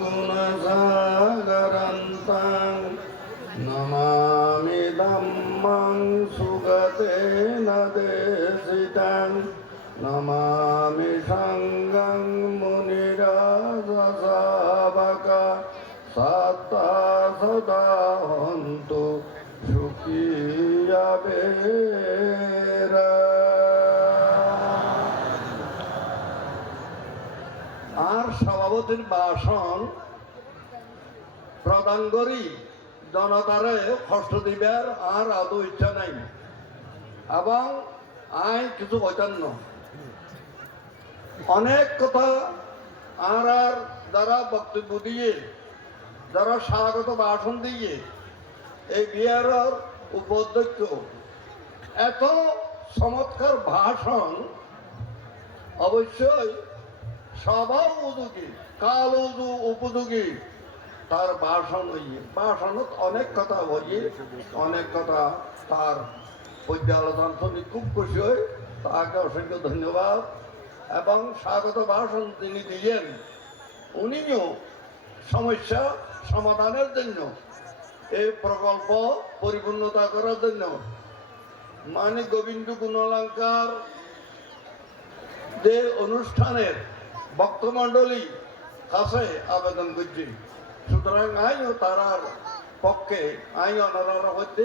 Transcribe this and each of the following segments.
গুণসাগরন্তাং নমামি ধম্মং সুগতেন দেশিতাং নমামি সংঘং মুনিরাজসাবকা সত্তা সদা হন্তু সুখিয়াবেরা। আর সভাপতির ভাষণ প্রদান করি জনতারে কষ্ট দিবার আর আদৌ ইচ্ছা নাই এবং আই কিছু বৈতান্য অনেক কথা আর যারা বক্তব্য দিয়ে যারা স্বাগত ভাষণ দিয়ে এই বিহারের উপাধ্যক্ষ এত চমৎকার ভাষণ অবশ্যই সভা উপযোগী কাল উপযোগী তার ভাষণত অনেক কথা হইয়ে অনেক কথা তার পর্যালোচনা শুনে খুব খুশি হই তাকে অসংখ্য ধন্যবাদ এবং স্বাগত ভাষণ তিনি দিলেন উনিও সমস্যা সমাধানের জন্য এই প্রকল্প পরিপূর্ণতা করার জন্য মানে গোবিন্দ গুণালঙ্কার যে অনুষ্ঠানের ভক্তমণ্ডলী কাছে আবেদন করছি সুতরাং আইও তারার পক্ষে আইন অনারার হইতে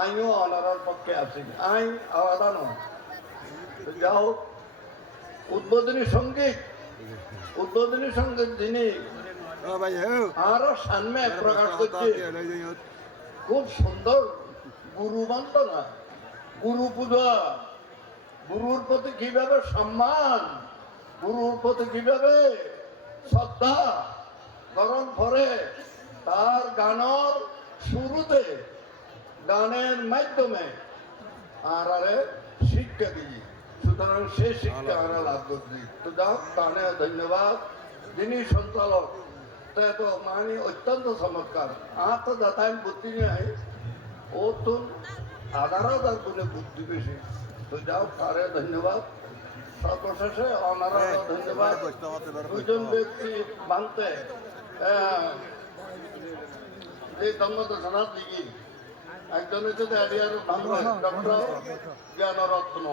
আইও অনারার পক্ষে আছি আইন আলাদা নয় যাও উদ্বোধনী সঙ্গীত যিনি আরো সামনে প্রকাশ করছে খুব সুন্দর গুরু বন্দনা গুরু পূজা গুরুর প্রতি কিভাবে সম্মান গুরুর প্রতি কিভাবে শ্রদ্ধা গরম করে তার গানের শুরুতে গানের মাধ্যমে আর শিক্ষা দিই সুতরাং সে শিক্ষা আমরা লাভ করছি তো যাক তাহলে ধন্যবাদ যিনি সঞ্চালক তো মানে অত্যন্ত চমৎকার আর তো যাতায়াত বুদ্ধি নেই ও তো 11,000 গুণে বুদ্ধি বেশি তো যাও তারে ধন্যবাদ সর্বশেষে অনারা ধন্যবাদ দুজন ব্যক্তি বানতে যে ধর্মদর্শনা দিকে একজন হচ্ছে ডক্টর জ্ঞানরত্ন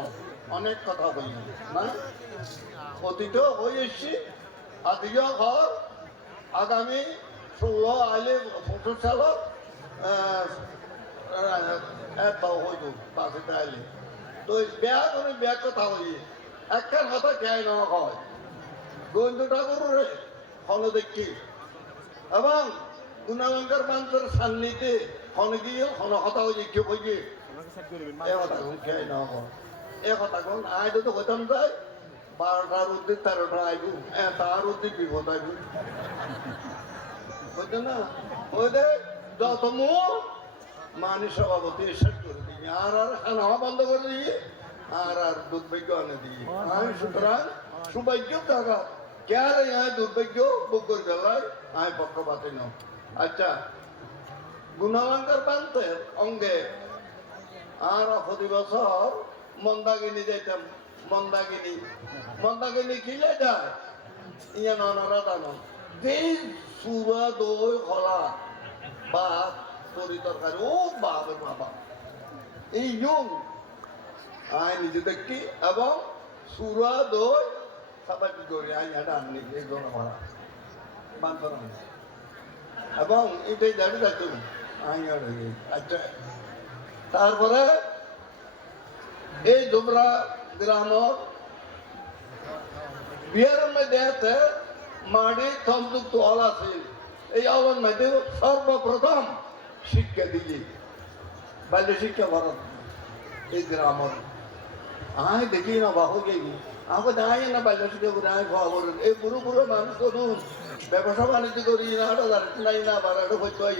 অনেক কথা বলি না অতীত হয়ে এসছি আদিও ঘর আগামী 16 আইলে 25 সালত হইব পাশে আইলে তো বেয়া কথা হই একটা কথা কে না হয় গোবিন্দ ঠাকুরের ফল দেখি এবং গুণালঙ্কার মানুষের সান্নিধ্যে ফোনে গিয়ে ফোন কথা হয়ে কেউ কইয়ে এ কথা কে না হয় এ কথা কোন আয় যদি হইতাম যায় 12টার উদ্দিক 13টা আইব তার উদ্দিক বিপদ আইব বুঝছে না ওই যে যত মুখ মানি সভাপতি শেষ করে দিই আর খানা বন্ধ করে দিয়ে আর দুর্ভাগ্য আনে দিয়ে আমি সুতরাং সৌভাগ্য থাকা কে দুর্ভাগ্য বুক করে ফেলায় আমি পক্ষপাতি ন আচ্ছা গুণালঙ্কার প্রান্তের অঙ্গে আর প্রতি বছর মন্দাগিনী যাইতাম মন্দাগিনী কিলে যায় ইয়া ননারা জানো যেই চুরা দই খোলা বা তরি তরকারি ও বাবা বাবা এই ইয়ং আই নিজে দেখি এবং চুরা দই সবাই করি আই এটা আনি একজন ভরা বান্ধব এবং এটাই দাঁড়িয়ে যাচ্ছ আই আচ্ছা তারপরে এই ডোবরা গ্রামের বিহারের মধ্যে মাটি থমযুক্ত হল আছে এই হলের মধ্যে সর্বপ্রথম শিক্ষা দিয়ে বাল্য শিক্ষা ভারত এই গ্রামের আয় দেখি না বাহু গেছি আমাকে দাঁড়িয়ে না বাল্য শিক্ষা করে আয় খবর এই পুরো মানুষ করুন ব্যবসা বাণিজ্য করি না নাই না বাড়াটা হইতে হয়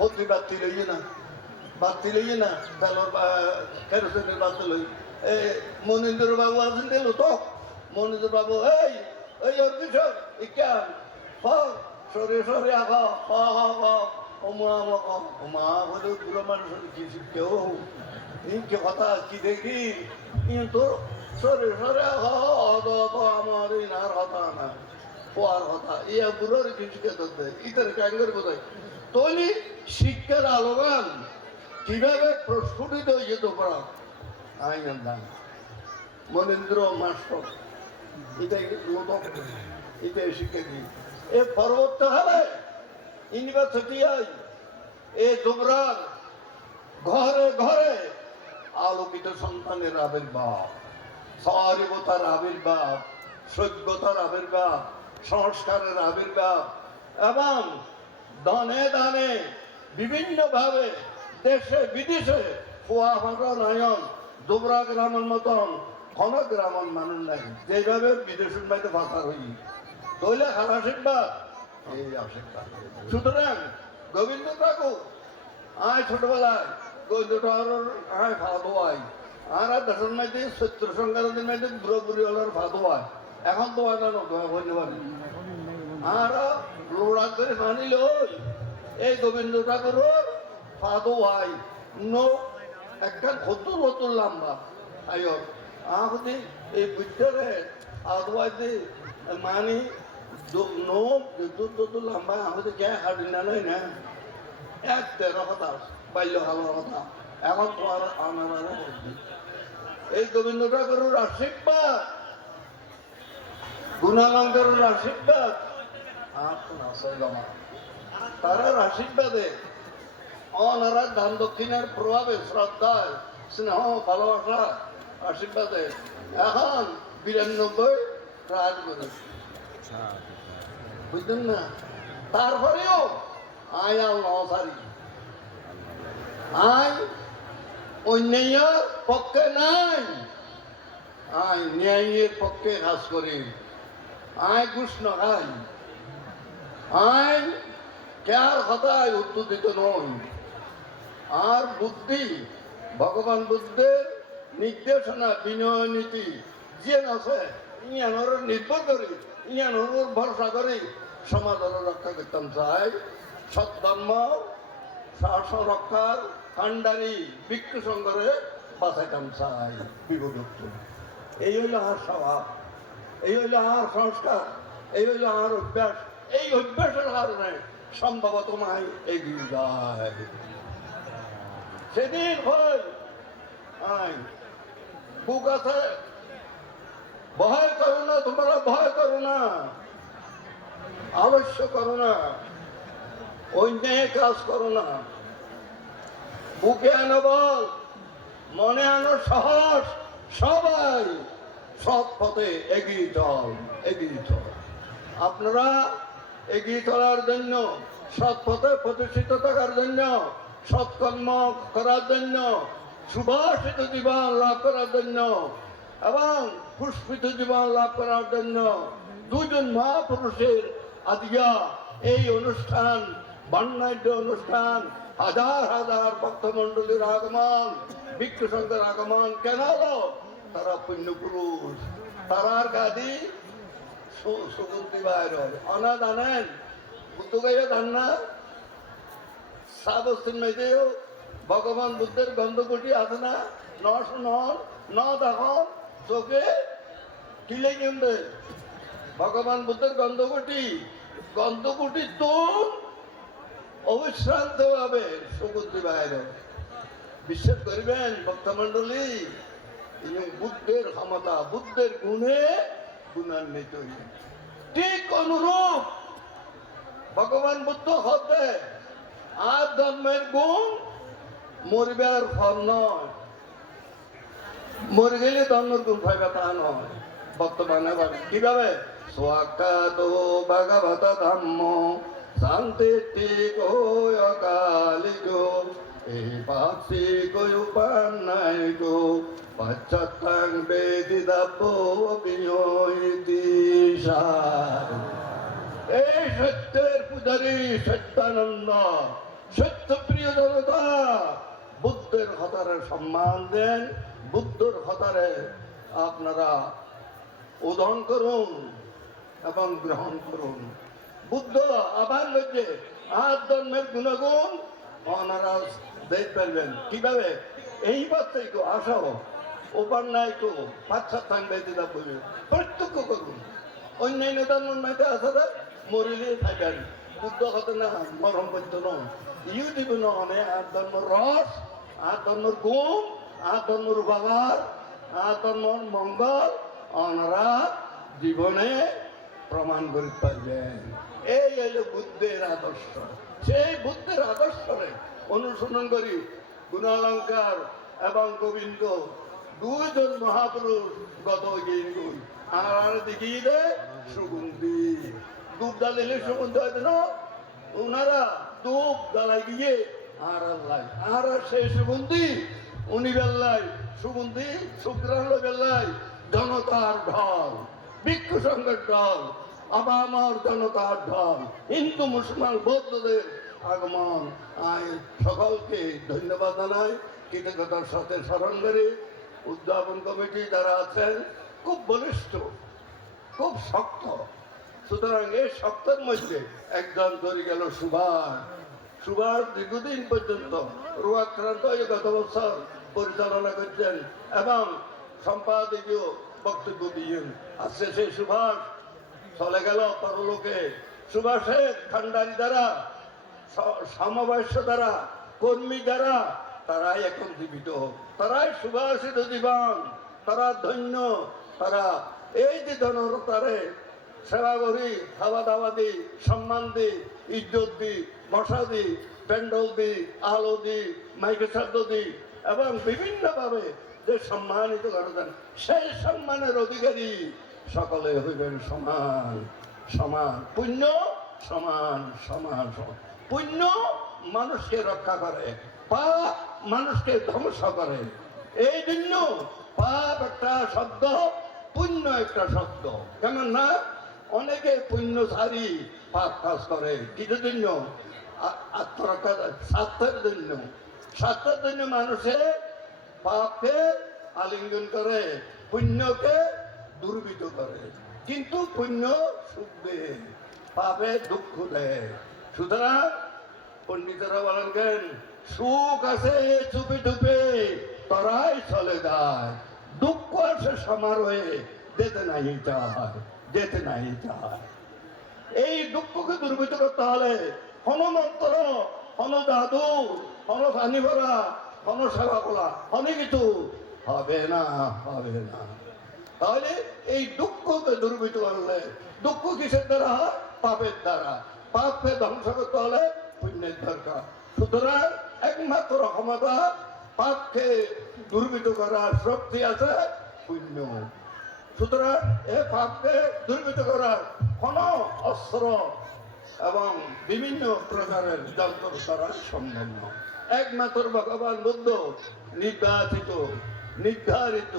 হত্রি বাড়তি লইয়ে না তেলর কেরোসিনের বাড়তে লই মনীন্দ্র বাবু আছেন দিল তো মনীন্দ্র বাবু এই ওর কিশোর ইকা সরে আঁকা মা বলে পুরো মানুষের কি শিখতেও কে কথা কি দেখি কিন্তু সরে আঁকা আমার এই নার কথা না পোয়ার কথা ইয়া বুড়োর কি শিক্ষা দেয় ইতার ক্যাঙ্গের বোধহয় তৈরি শিক্ষার আলোগান কিভাবে প্রস্ফুটিত যেতে পারা আইন দান মনেন্দ্র মাস্টার এটাই লোক এটাই শিক্ষা দিই এ পরবর্তী হবে ইউনিভার্সিটি এ দুবরার ঘরে ঘরে আলোকিত সন্তানের আবির্ভাব সারিবতার আবির্ভাব সভ্যতার আবির্ভাব সংস্কারের আবির্ভাব এবং দানে দানে বিভিন্নভাবে দেশে বিদেশে ফোয়া ফাঁকা নয়ন দুবরা গ্রামের মতন কোনো গ্রামের মানুষ নাই যেভাবে বিদেশের বাইরে ফাঁকা হই তৈলে খারাপ শিখবাদ এই আশীর্বাদ সুতরাং গোবিন্দ ঠাকুর আয় ছোটবেলায় গোবিন্দ ঠাকুর আয় ফাঁদো আয় আর দেশের মধ্যে সত্তর সংক্রান্তির মধ্যে বুড়ো বুড়ি হলার ফাঁদো আয় এখন তো হয় না নয় ধন্যবাদ আর লোড়া করে মানিল এই গোবিন্দ ঠাকুর ফাঁদো আয় নো একটা ক্ষতুর হতুর লম্বা আয়র আহতি এই বুদ্ধরে আদওয়াইতে মানি নো যত লম্বা আহতি কে হাঁটি না নাই না এক 13 কথা বাল্যকালের কথা এখন তো আর আমার এই গোবিন্দ ঠাকুরের আশীর্বাদ গুণালঙ্কারের আশীর্বাদ আর তো আছে জমা তারার আশীর্বাদে অনারা দান দক্ষিণের প্রভাবে শ্রদ্ধায় স্নেহ ভালোবাসা আশীর্বাদে এখন 92 রাজগুরু বুঝলেন না তারপরেও আয় আর নসারি আয় অন্যায়ের পক্ষে নাই আয় ন্যায়ের পক্ষে কাজ করি আয় কৃষ্ণ খাই আয় কার কথায় উদ্বোধিত নয় আর বুদ্ধি ভগবান বুদ্ধের নির্দেশনা বিনয় নীতি যে আছে ইয়ানোর নির্ভর করি ইয়ানোর ভরসা করি সমাজের রক্ষা করতাম চাই সৎধর্ম শাসন রক্ষার কাণ্ডারি বিক্ষু সংঘরে বাঁচাইতাম চাই বিভক্ত এই হইল আর স্বভাব এই হইল আর সংস্কার এই হইল আর অভ্যাস এই অভ্যাসের কারণে সম্ভবত মাই এগিয়ে যায় সেদিন হয় আই বুক আছে ভয় করো না তোমরা ভয় করো না আলস্য করো না অন্যায় কাজ করো না বুকে আনো বল মনে আনো সাহস সবাই সৎ পথে এগিয়ে চল এগিয়ে চল আপনারা এগিয়ে চলার জন্য সৎ পথে প্রতিষ্ঠিত থাকার জন্য সৎকর্ম করার জন্য সুভাষিত জীবন লাভ করার জন্য এবং পুষ্পিত জীবন লাভ করার জন্য দুজন মহাপুরুষের আদিয়া এই অনুষ্ঠান বর্ণাঢ্য অনুষ্ঠান হাজার হাজার ভক্তমণ্ডলীর আগমন ভিক্ষু সংঘের আগমন কেন হলো তারা পুণ্যপুরুষ তারার গাদি সুগন্ধি বাইর অনা জানেন বুদ্ধ গাইয়া ধান না সাবস্তির মেয়েদেও ভগবান বুদ্ধের গন্ধকুটি আছে না ন দেখো চোখে কিলে কিনবে ভগবান বুদ্ধের গন্ধকুটি তো অবিশ্রান্ত ভাবে সুগন্ধি বাইরে বিশ্বাস করিবেন ভক্তমণ্ডলী বুদ্ধের ক্ষমতা বুদ্ধের গুণে গুণান্বিত ঠিক অনুরূপ ভগবান বুদ্ধ হতে আর ধর্মের গুণ মরিবার ফল নয় মরে গেলে ধর্মের গুণ পাইবে তা নয় বর্তমানে কিভাবে স্বাক্ষাত ভগবত ধম্ম শান্তি অকালিক এই পাক্ষিক উপান্নায়িক পশ্চাত্তাং বেদিদাব্য বিয়োতিসার এই সত্যের পূজারী সত্যানন্দ সত্যপ্রিয় জনতা বুদ্ধের হতারে সম্মান দেন বুদ্ধের হতারে আপনারা উদন করুন এবং গ্রহণ করুন বুদ্ধ আবার লজ্জে আর ধর্মের গুণগুণ ওনারা দেখতে পারবেন কিভাবে এইবার থেকে আসো উপার নাই তো পাঁচ সাত থাকবে দিদা বলবে প্রত্যক্ষ করুন অন্যান্য ধর্মের মাঝে আছে মরিলে থাকেন বুদ্ধ কথা না মরম করতো না ইউ জীবন অনেক আর ধর্মের রস আর ধর্মের গুণ আর ধর্মের উপকার আর ধর্মের মঙ্গল ওনারা জীবনে প্রমাণ করতে পারবেন। এই হলো বুদ্ধের আদর্শ। সেই বুদ্ধের আদর্শরে অনুসরণ করি গুণালঙ্কার এবং গোবিন্দ দুইজন মহাপুরুষ গত গিয়ে আর দেখিয়ে দেয় সুগন্ধি দুধ জ্বালিলে সুগন্ধি হয়তো না ওনারা দুধ জ্বালাই গিয়ে আর আল্লাহ আর সেই সুগন্ধি উনি বেল্লাই সুগন্ধি শুক্রাণ বেল্লাই জনতার ঢল ভিক্ষু সংঘের ঢল আবামার জনতার ঢল হিন্দু মুসলমান বৌদ্ধদের আগমন আয় সকলকে ধন্যবাদ জানাই কৃতজ্ঞতার সাথে স্মরণ করে উদ্যাপন কমিটি যারা আছেন খুব বলিষ্ঠ খুব শক্ত সুতরাং এই শক্তের মধ্যে একজন ধরে গেল সুভাষ দীর্ঘদিন পর্যন্ত রোগাক্রান্ত হয়ে গত বছর পরিচালনা করছেন এবং সম্পাদকীয় বক্তব্য দিয়েন আজকে সেই সুভাষ চলে গেল পরলোকে সুভাষের খান্ডারি দ্বারা সমবয়স্য দ্বারা কর্মী দ্বারা তারাই এখন জীবিত তারাই সুভাষিত জীবন তারা ধন্য তারা এই যে জনতারে সেবা করি খাওয়া দাওয়া দি সম্মান দি ইজ্জত দি মশা দি প্যান্ডল দি আলো দি মাইকে শব্দ দি এবং বিভিন্নভাবে যে সম্মানিত করেছেন সেই সম্মানের অধিকারী সকলে হইবেন সমান সমান পুণ্য সমান সমান সমান পুণ্য মানুষকে রক্ষা করে পাপ মানুষকে ধ্বংস করে এই জন্য পাপ একটা শব্দ পুণ্য একটা শব্দ কেমন না অনেকে পুণ্য সারি পাপ কাজ করে কিছুর জন্য আত্মরক্ষা স্বার্থের জন্য মানুষে পাপকে আলিঙ্গন করে পুণ্যকে দুর্বৃত করে কিন্তু পুণ্য সুখ দেয় পাপে দুঃখ দেয় সুতরাং পণ্ডিতরা বলেন কেন সুখ আছে চুপে চুপে তরাই চলে যায় দুঃখ আছে সমারোহে যেতে নাই চায় এই দুঃখকে দুর্বৃত করতে হলে হনমন্ত্র হন জাদু হন পানি ভরা হন সেবা করা অনেক কিছু হবে না তাহলে এই দুঃখকে দুর্বৃত করলে দুঃখ কিসের দ্বারা হয় পাপের দ্বারা পাপকে ধ্বংস করতে হলে পুণ্যের দরকার সুতরাং একমাত্র ক্ষমতা পাপকে দুর্বৃত করার শক্তি আছে পুণ্য সুতরাং এ পাপকে দুর্বৃত করার কোন অস্ত্র এবং বিভিন্ন প্রকারের যন্ত্র দ্বারা সম্ভব নয় একমাত্র ভগবান বুদ্ধ নির্ধারিত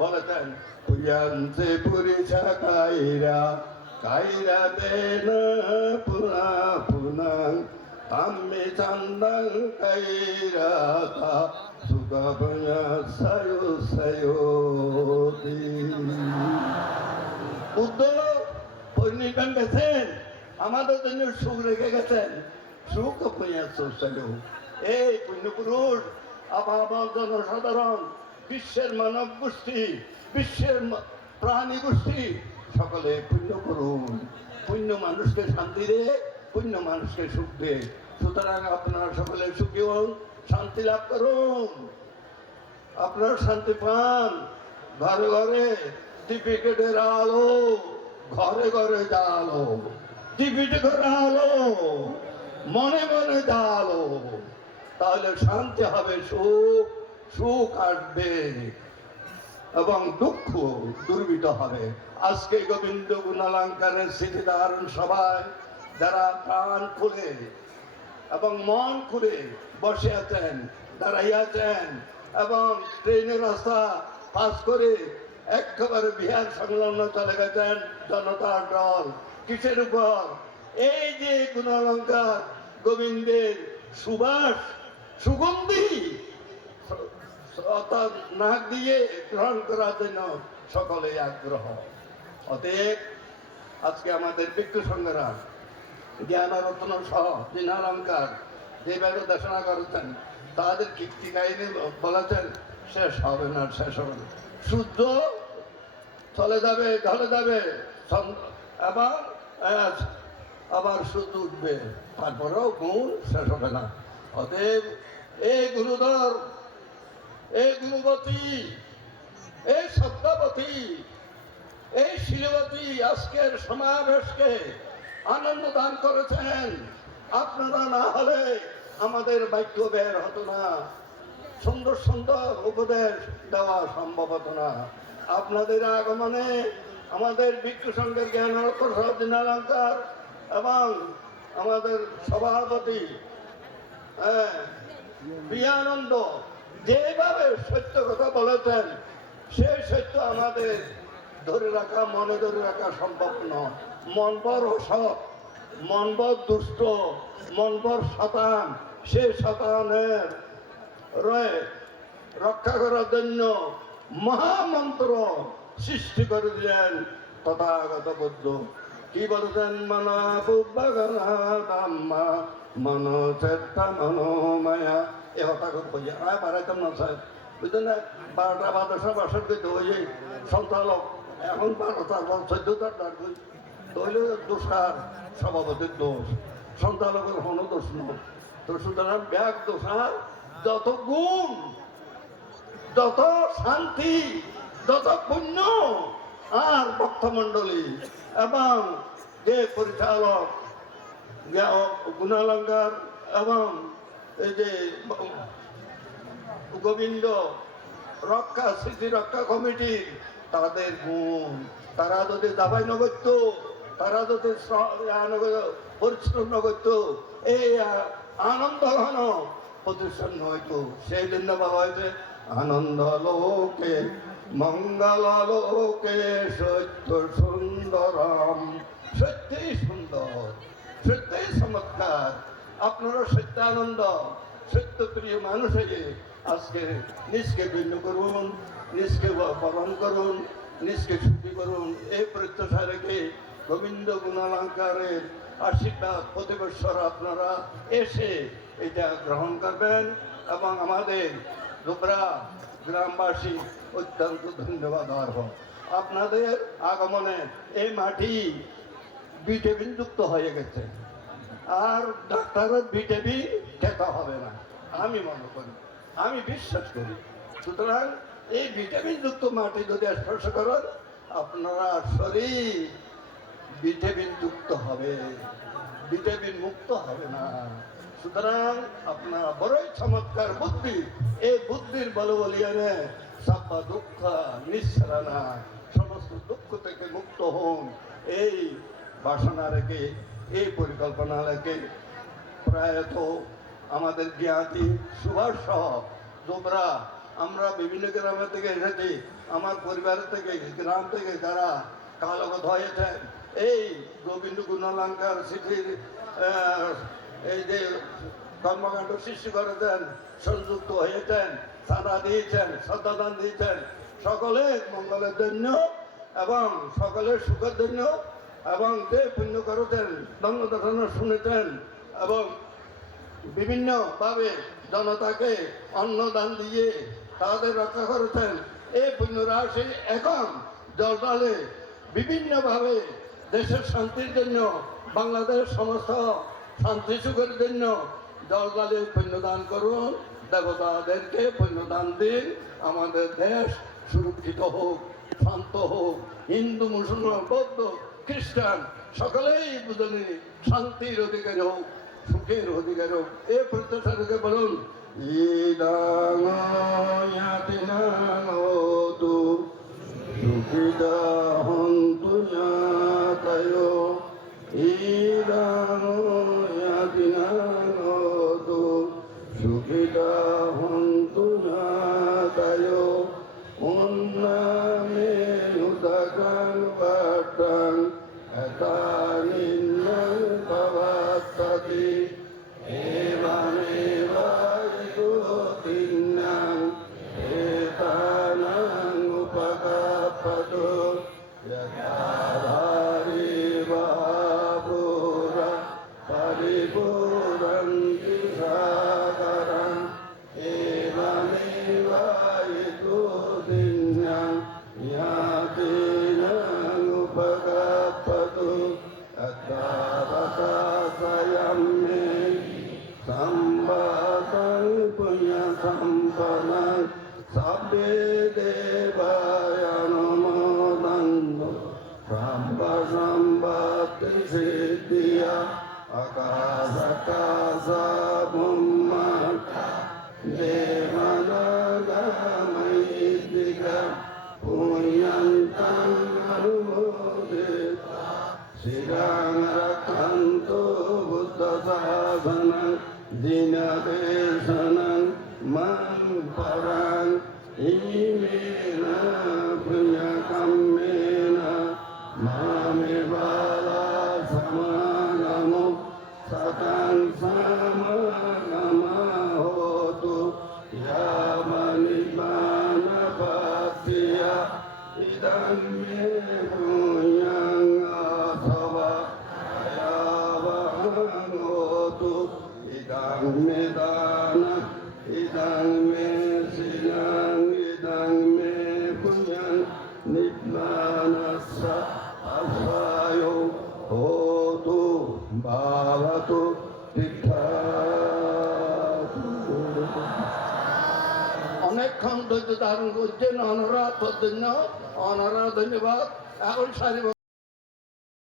বলেছেন পুয়ান্তে পুরিষা কাইরা দেন পুনা পুনা তাম্মে চান্দাং কাইরা তা সুগবয়া সায়ুসয়োতি বুদ্ধ পরিনির্বাণ গেছেন আমাদের জন্য সুখ রেখে গেছেন সুখ এই পুণ্যপুরুষ আমার জনসাধারণ বিশ্বের মানব গোষ্ঠী বিশ্বের প্রাণী গোষ্ঠী সকলে পুণ্য করুন পুণ্য মানুষকে শান্তি দে পুণ্য মানুষকে সুখ দে সুতরাং আপনারা সকলে সুখী হন শান্তি লাভ করুন আপনারা শান্তি পান ঘরে ঘরে টিপিকেটের আলো ঘরে ঘরে জালো টিপিটে ঘরে আলো মনে মনে জালো তাহলে শান্তি হবে সুখ আসবে এবং দুঃখ দুর্বিত হবে আজকে গোবিন্দ গুণালঙ্কারের স্মৃতি ধারণ সভায় যারা প্রাণ খুলে এবং মন খুলে বসে আছেন দাঁড়াইয়াছেন এবং ট্রেনের রাস্তা পাস করে একেবারে বিহার সংলগ্ন চলে গেছেন জনতার দল কিসের উপর এই যে গুণালঙ্কার গোবিন্দের সুবাস সুগন্ধি অর্থাৎ নাক দিয়ে গ্রহণ করার জন্য সকলে আগ্রহ অতএব আজকে আমাদের ভিক্ষু সংঘরা জ্ঞানরত্ন সহ দিনালঙ্কার যেভাবে দেশনা করেছেন তাদের কীর্তি কাহিনী বলেছেন শেষ হবে না সূর্য চলে যাবে ঢলে যাবে আবার আবার সুদ উঠবে, তারপরেও গুণ শেষ হবে না। অতএব এই গুরুধর, এই গুরুবতী, এই সত্যাবতী, এই শিলবতী আজকের সমাবেশকে আনন্দ দান করেছেন। আপনারা না হলে আমাদের বাক্য বের হতো না, সুন্দর সুন্দর উপদেশ দেওয়া সম্ভব হতো না। আপনাদের আগমনে আমাদের ভিক্ষু সংঘের জ্ঞান প্রসাদ দিনালঙ্কার এবং আমাদের সভাপতি প্রিয়ানন্দ যেভাবে সত্য কথা বলেছেন, সেই সত্য আমাদের ধরে রাখা, মনে ধরে রাখা সম্ভব নয়। মন বড় অসৎ, মন বড় দুষ্ট, মন বড় শতান, সেই শতানের রক্ষা করার জন্য মহামন্ত্র সৃষ্টি করে দিলেন তথাগত বুদ্ধ। কি বলছেন? মনা মনো চেষ্টা মনোমায়া এ কথা কইয়া আর বাড়াইতাম না স্যার, বুঝলেন না? 12টা 12 করতে হয়ে সঞ্চালক এখন 12টার পর 14টার ডাক তৈলে দোষার সভাপতির দোষ, সঞ্চালকের কোনো দোষ নয়। তো সুতরাং ব্যাগ দোষার যত গুণ, যত শান্তি, যত পুণ্য আর ভক্তমণ্ডলী এবং যে পরিচালক গুণালঙ্কার এবং এই যে গোবিন্দ রক্ষা স্মৃতি রক্ষা কমিটির তাদের গুণ, তারা যদি দাবাই নগত্য, তারা যদি পরিশ্রম নগত্য, এই আনন্দ ঘন প্রতিষ্ঠান হয়তো। সেই জন্য বলা হয়েছে আনন্দ লোকে মঙ্গল লোকে সত্য সুন্দরম। সত্যিই সুন্দর, সত্যিই চমৎকার। আপনারা সত্যানন্দ, সত্যপ্রিয় মানুষ হয়ে আজকে নিজকে ভিন্ন করুন, নিজকে পালন করুন, নিজকে ছুটি করুন। এই প্রত্যাশা রেখে গোবিন্দ গুণালঙ্কারের আশীর্বাদ প্রতি বৎসর আপনারা এসে এটা গ্রহণ করবেন এবং আমাদের ডোবরা গ্রামবাসী অত্যন্ত ধন্যবাদ অর্হ। আপনাদের আগমনে এই মাটি ভিটামিন যুক্ত হয়ে গেছে, আর ডাক্তারের ভিটামিন খেতে হবে না আমি মনে করি, আমি বিশ্বাস করি। সুতরাং এই ভিটামিন যুক্ত মাটি যদি স্পর্শ করেন, আপনারা শরীর ভিটামিন যুক্ত হবে, ভিটামিন মুক্ত হবে না। সুতরাং আপনার বড়ই চমৎকার বুদ্ধি, এই বুদ্ধির বল বলিয়ানে সাপ্পা দুঃখ নিঃসারানা, সমস্ত দুঃখ থেকে মুক্ত হন। এই বাসনা রেখে, এই পরিকল্পনা রেখে প্রায়ত আমাদের জ্ঞাতি সুভাষ সহ ডোবরা, আমরা বিভিন্ন গ্রামের থেকে এসেছি, আমার পরিবারের থেকে গ্রাম থেকে যারা কালগত হয়েছেন, এই গোবিন্দ গুণালঙ্কার স্মৃতির এই যে কর্মকাণ্ড সৃষ্টি করেছেন, সংযুক্ত হয়েছেন, চাঁদা দিয়েছেন, শ্রদ্ধাদান দিয়েছেন, সকলে মঙ্গলের জন্য এবং সকলের সুখের জন্য, এবং যে পুণ্য করেছেন ধর্মদর্শন শুনেছেন এবং বিভিন্নভাবে জনতাকে অন্নদান দিয়ে তাদের রক্ষা করেছেন। এই পুণ্য রাশি এখন জলডালে বিভিন্নভাবে দেশের শান্তির জন্য, বাংলাদেশ সমস্ত শান্তি সুখের জন্য জলডালে পুণ্যদান করুন, দেবতাদেরকে পুণ্যদান দিন। আমাদের দেশ সুরক্ষিত হোক, শান্ত হোক। হিন্দু, মুসলমান, বৌদ্ধ, খ্রিস্টান সকলেই বুঝলেন শান্তির অধিকারী হোক, সুখের অধিকারী হোক। এই প্রত্যাশাকে বলুন সুখিতা হন্তু জ্ঞাতয় সুখিতা হন্তু জ্ঞাতয় উন্নামে উদকাং বাটাং এতানিন্নং ভবত্ততি এবামেবায়ুতিন্নাং এতানাং উপকাপতু যথাধারি বাপুরা পরিপূরন্তি সাগরং এবামেবায়ুতিন্নাং ইয়াতিনাং উপকাপতু Karakasayamme Sambadang Punya Sampanang Sabbe Devaya Namodanto Samba Sambati Siddhiya Akasakasa Mummata Devanaga Maidika Punyantang Anumodita Sirang Rakanto Buddha Sasanang Dinadesanang Mamparang Imena Punya Kamena Mame Bala Samanamo Satang Samanama Hotu Yamanibana Patiya Idang Me Punyang Asava Ayavang Hotu Idang Me Dana Idang Me Sinang Idang Me Punyang Nibbanasa Asvayo Hotu Bhavatu Tittatu অনেকক্ষণ ধৈর্য ধারণ করছেন অনারা ধন্যবাদ এখন সারি